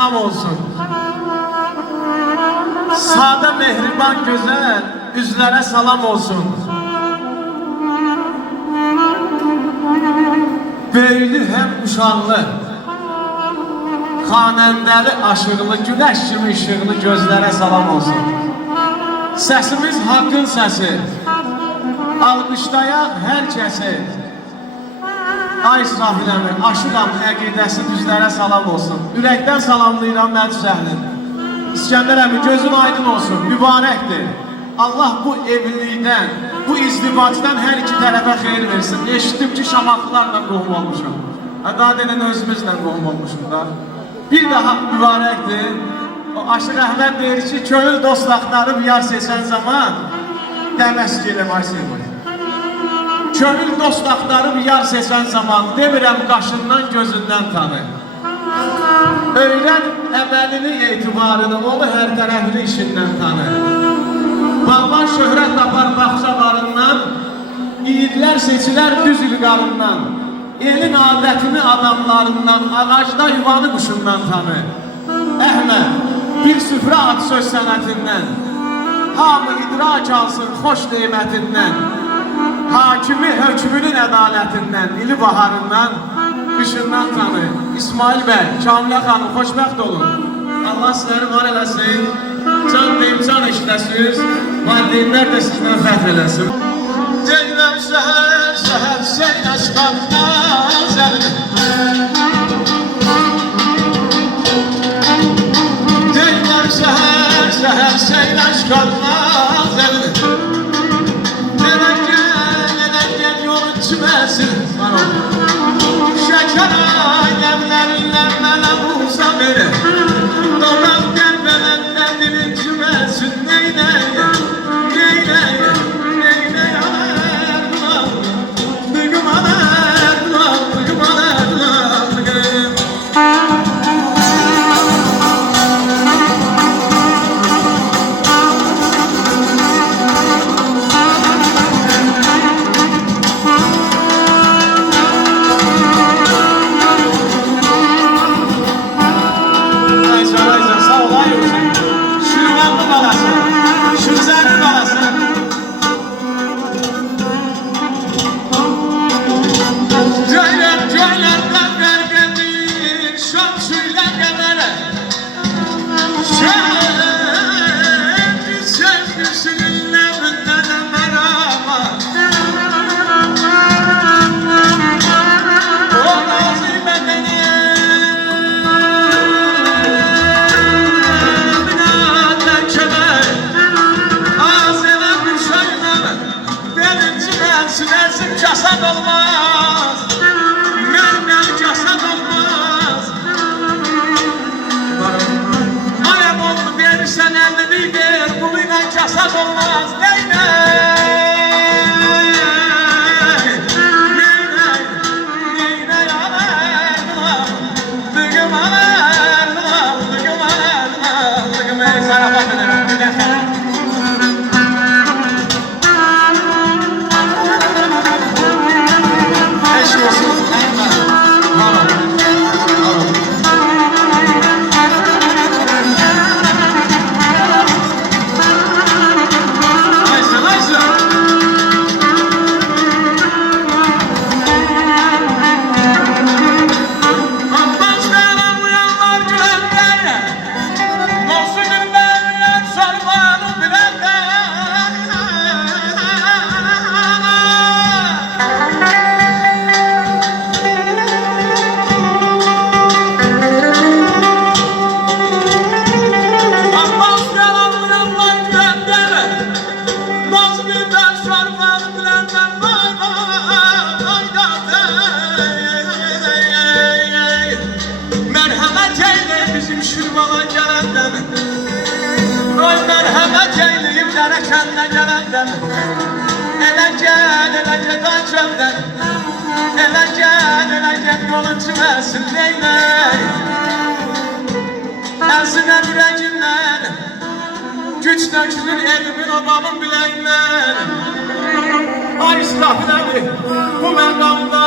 salam olsun. Sade, mehriban, güzel üzlere salam olsun. Böylü hem uşaqlı, xanəndəli, aşırılı, güneş kimi ışıqlı gözlərə salam olsun. Səsimiz haqqın səsi, alqışlayaq hər kəsi. Ay İsrafiləmi, aşıqam əqidəsi düzlərə salam olsun. Ürəkdən salamlayıram Məcid Səhlin. İskəndər əmi, gözün aydın olsun, mübarəkdir. Allah bu evlilikdən, bu izdivacdan hər iki tərəfə xeyir versin. Eşitdim ki, şamaqlarla qohum olmuşum. Daha dedən özümüzlə qohum olmuşum da. Bir daha mübarəkdir. O Aşıq Əhməd deyir ki, könül dostlaqlarım yar seçən zaman deməz ki, eləmək sevmir. Könül dostlaqlarım yar seçən zaman demirəm qaşından, gözündən tanı. Öyrən əməlini, etibarını, onu hər tərəfli işindən tanı. Bağban şöhrət tapar baxşalarından, yiğidlər seçilər düz ilqarından. Elin adətini adamlarından, ağacda yuvanı quşundan tanı. Əhməd, bir süfrə at söz sənətindən, hamı idrak alsın xoş neymətindən, hakimi hökmünün ədalətindən, ili baharından, qışından tanı. İsmail bəy, Kamilə xanım, xoşbəxt olun. Allah sizləri var eləsin, can deyim, can eşidəsiniz, valideynlər də sizdən fəth eləsin. Ceyləm şəhər, şəhər, şeylə çıxartmaz əlini. Ceyləm şəhər, şəhər, şeylə çıxartmaz əlini. Elə gəl yolun çiməsin, şəkər ailəmlərinlə mənə bulsa beri. Doğran qəlbələndən dilin çiməsin, neynəyə, neynəyə, neynəyə. Kasad olmaz, məndən kasad olmaz. Ayam oldu verirsən əlini ver, bunu ilə kasad olmaz. Kəndə gələndən, elə gəl dancamdan, elə gəl yolun çiməsin, neynək. Əzinən ürəgindən, güc dökülür elimin obamın biləyindən. Ay İsrafiləmi, bu məqamda